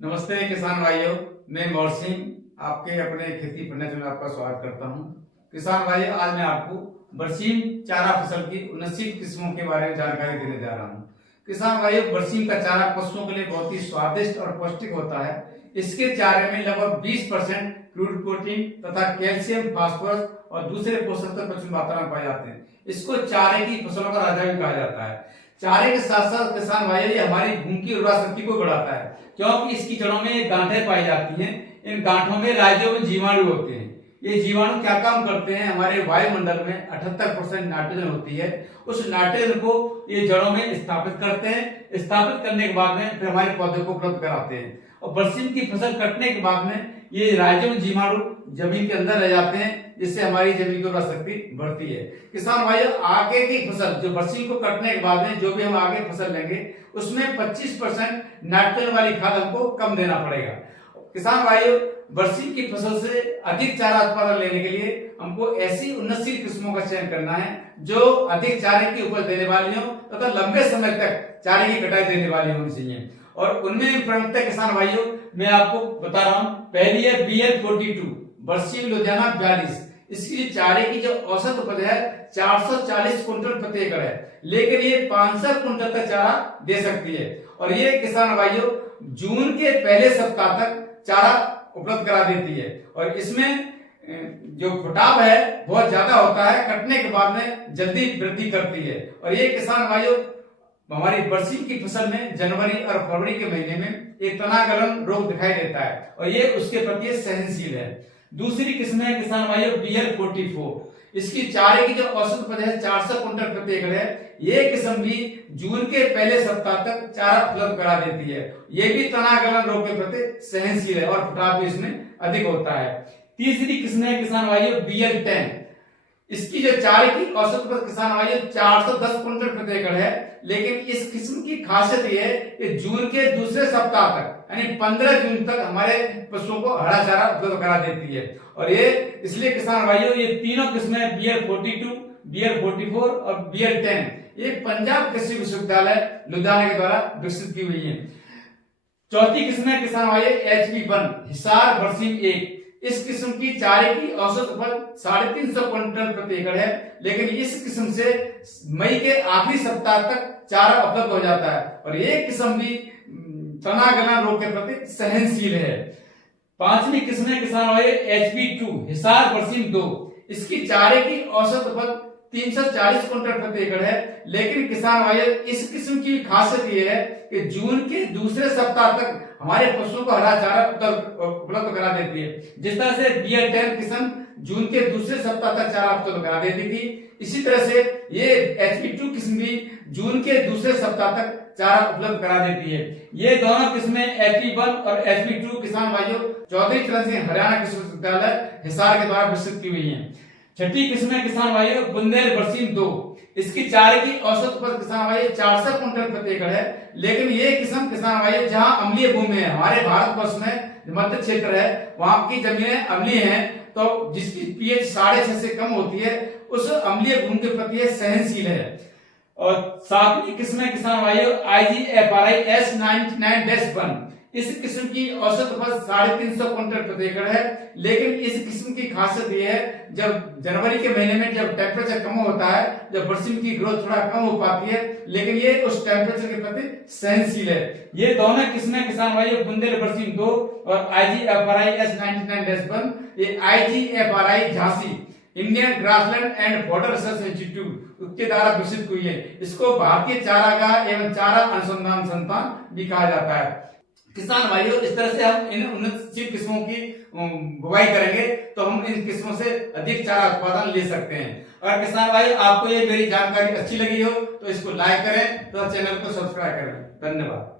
नमस्ते किसान भाइयों, मैं मोर सिंह आपके अपने खेती पढ़ने में आपका स्वागत करता हूं। किसान भाइयों, आज मैं आपको बरसीम चारा फसल की 79 किस्मों के बारे में जानकारी देने जा रहा हूं। किसान भाइयों, बरसीम का चारा पशुओं के लिए बहुत ही स्वादिष्ट और पौष्टिक होता है। इसके चारे में लगभग 20% क्रूड प्रोटीन तथा कैल्शियम, फास्फोरस और दूसरे पोषक तत्व प्रचुर मात्रा में पाए जाते हैं। इसको चारे की फसलों का राजा भी कहा जाता है। चारे के साथ साथ किसान भाइयों, ये हमारी भूमि की उर्वरा शक्ति को बढ़ाता है, क्योंकि इसकी जड़ों में गांठें पाई जाती हैं। इन गांठों में राइजोबियम जीवाणु होते हैं। ये जीवाणु क्या काम करते हैं? हमारे वायुमंडल में 78% नाइट्रोजन होती है। उस नाइट्रोजन को ये जड़ों में स्थापित करते हैं। स्थापित करने के बाद में फिर हमारे पौधे को उपलब्ध कराते हैं। और बरसीम की फसल कटने के बाद में ये राइजोबियम जीवाणु जमीन के अंदर रह जाते हैं, जिससे हमारी जमीन की उर्वरा शक्ति बढ़ती है। किसान भाइयों, आगे की फसल जो बरसीम को कटने के बाद में जो भी हम आगे फसल लेंगे, उसमें 25% नाइट्रोजन वाली खाद हमको कम देना पड़ेगा। किसान भाइयों, बरसीम की फसल से अधिक चारा उत्पादन लेने के लिए हमको ऐसी 79 किस्मों का चयन करना है जो अधिक चारे की उपज देने वाली हो तथा लंबे समय तक चारे की कटाई देने वाली होनी चाहिए। और उनमें प्रमुखतः किसान भाइयों मैं आपको बता रहा हूं। पहली है BL42 बरसीम लुधियाना 42। इसकी चारे की जो औसत उपज है 440 कुंटल प्रति एकड़ है, लेकिन ये 500 कुंटल तक चारा दे सकती है। और ये किसान भाइयों जून के पहले सप्ताह तक चारा उपलब्ध करा देती है। और इसमें जो फुटाव है बहुत ज्यादा होता है, कटने के बाद में जल्दी वृद्धि करती है। और ये किसान भाइयों हमारी बरसीम की फसल में जनवरी और फरवरी के महीने में एक तना गलन रोग दिखाई देता है, और ये उसके प्रति सहनशील है। दूसरी किस्म है किसान भाइयों BL44। इसकी चारे की जो औसत उपज है 400 कुंटल प्रति एकड़ है। ये किस्म भी जून के पहले सप्ताह तक चारा उपलब्ध करा देती है। ये भी तना गलन रोग के प्रति सहनशील है और फुटाव भी इसमें अधिक होता है। तीसरी किस्म है किसान भाइयों BL10। इसकी जो चारे की औसत उपज किसान भाइयों 410 कुंटल प्रति एकड़ है, लेकिन इस किस्म की खासियत यह है कि जून के दूसरे सप्ताह तक यानी 15 जून तक हमारे पशुओं को हरा चारा उपलब्ध करा देती है। और ये इसलिए किसान भाइयों ये तीनों किस्में BL42, BL44 और BL10 ये पंजाब कृषि विश्वविद्यालय लुधियाना के द्वारा विकसित की हुई है। चौथी किस्म है किसान भाइयों HB1 हिसार बरसीम 1। इस किस्म की चारे की औसत उपज 350 कुंटल प्रति एकड़ है, लेकिन इस किस्म से मई के आखिरी सप्ताह तक चारा उपलब्ध हो जाता है। और ये किस्म भी तना गलन रोग के प्रति सहनशील है। पांचवी किस्म है किसान भाई HB2 हिसार बरसीम 2। इसकी चारे की औसत उपज 340 कुंटल प्रति एकड़ है, लेकिन किसान भाई इस किस्म की खासियत यह है कि जून के दूसरे सप्ताह तक हमारे पशुओं को हरा चारा उपलब्ध करा देती है। जिस तरह से BL10 किस्म जून के दूसरे सप्ताह तक चारा उपलब्ध करा देती थी, इसी तरह से ये HB2 किस्म भी जून के दूसरे सप्ताह तक चारा उपलब्ध करा देती है। ये दोनों किस्में HB1 और HB2 किसान भाइयों चौधरी चरण सिंह हरियाणा कृषि विश्वविद्यालय हिसार के द्वारा विकसित की हुई है। छठी किस्म है किसान भाइयों बुंदेल बरसीम 2। इसकी चारे की औसत उपज किसान भाइयों 400 कुंटल प्रति एकड़ है, लेकिन ये किस्म किसान भाइयों जहां अम्लीय भूमि है, हमारे भारतवर्ष में मध्य क्षेत्र है, वहां की जमीनें अम्लीय हैं, तो जिसकी pH 6.5 से कम होती है, उस अम्लीय भूमि के प्रति सहनशील है। और सातवीं किस्म है किसान भाइयों IGFRI S99-1। इस किस्म की औसत उपज 350 कुंटल प्रति एकड़ है, लेकिन इस किस्म की खासियत यह है जब जनवरी के महीने में जब टेम्परेचर कम होता है, जब बरसीम की ग्रोथ थोड़ा कम हो पाती है, लेकिन ये उस टेम्परेचर के प्रति सहनशील है। ये दोनों किस्में किसान भाइयों बुंदेल बरसीम 2 और IGFRI S99-1 ये IGFRI Jhansi Indian grassland and border research institute के द्वारा विकसित हुई है। इसको भारतीय चारागाह एवं चारा अनुसंधान संस्थान भी कहा जाता है। किसान भाइयों, इस तरह से हम इन 79 किस्मों की बुवाई करेंगे तो हम इन किस्मों से अधिक चारा उत्पादन ले सकते हैं। और किसान भाइयों, आपको ये मेरी जानकारी अच्छी लगी हो तो इसको लाइक करें तो चैनल को सब्सक्राइब करें। धन्यवाद।